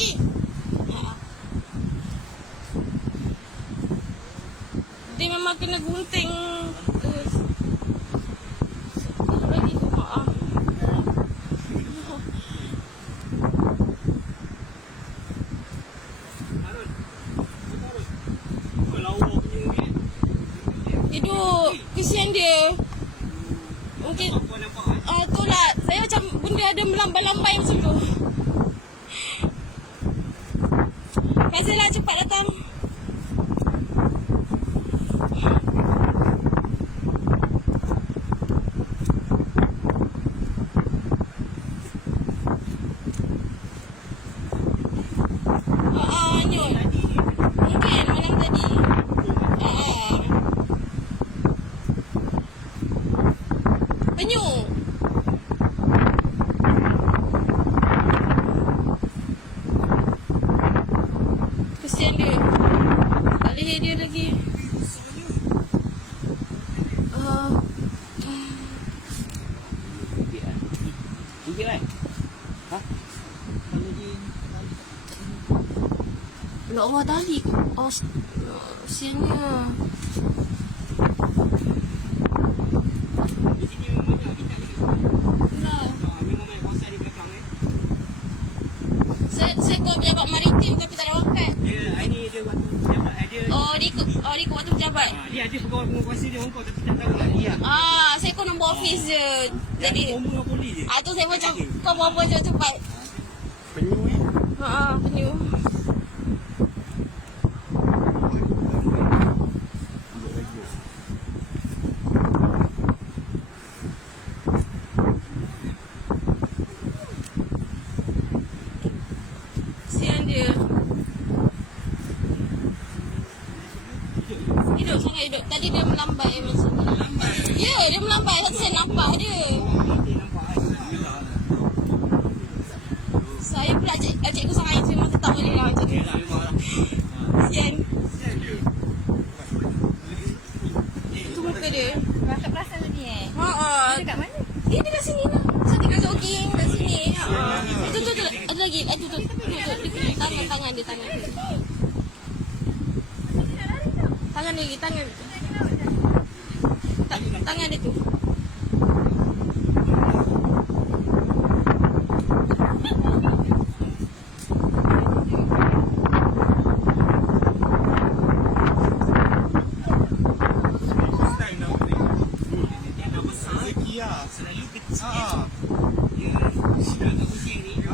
lagi. Dia memang kena gunting terus. Lagi tu maaf. Hidup. Kesian dia. Mungkin itulah. Saya macam benda ada melambai-lambai macam tu. Terima kasihlah cepat datang. Nyut. Mungkin malam tadi. Penyu. Kesian dia. Tak leher dia lagi. Tinggi kan? Ha? Ya Allah, tali. Kesiannya. Di sini memang banyak bintang ni. Nah. Memang banyak kawasan di belakang ni. Saya kau pejabat maritim tapi tak ada wangkat. Ini dia waktu pejabat dia. Dia ikut waktu pejabat. Dia ada pegawai penguasa dia Hong Kong tapi tak tahu lah dia. Saya kau nombor office je. Jadi umur polis je. tu saya macam kau buat apa je cepat. Penyu ni. Penyu. Kesian dia. Hidup sangat hidup. Tadi dia melambai macam ni. Ya, dia melambai. Tadi saya nampak dia. Saya pula cikgu sangat itu memang tetap boleh lah macam tu. Kesian. Itu muka dia. Kakak perasan tadi Dia dekat mana? Dia dekat sini lah. Saya tengah jogging kat sini. Tu. Ada lagi. Tu. Tangan dia. Tangan dia lagi. Tangan dia tu. Selalu kecil. Dia silap kat kucing ni. Dia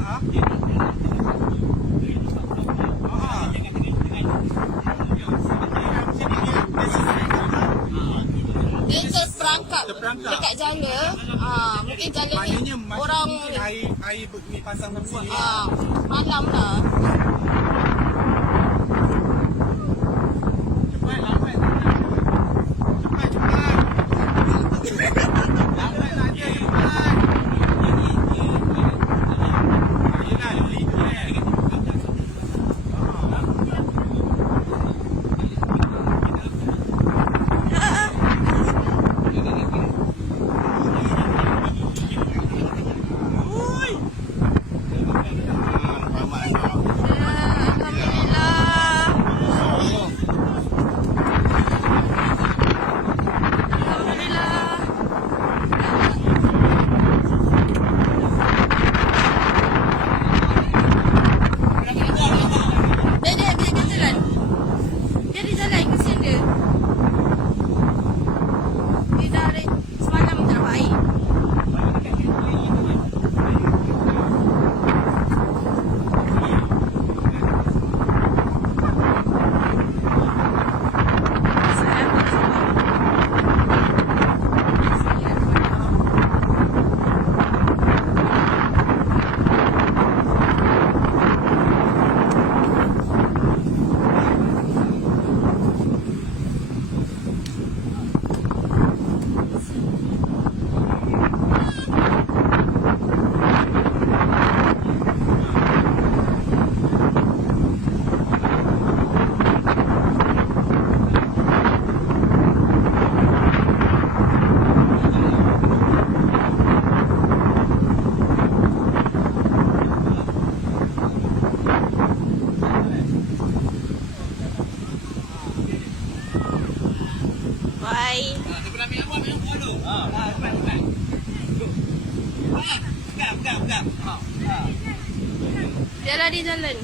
Dia terperangkap dekat jala. Mungkin jala ni orang air ni pasang kat sini. malam lah. Alhamdulillah. dalam. Ha. Ha. Biarlah dia jalan.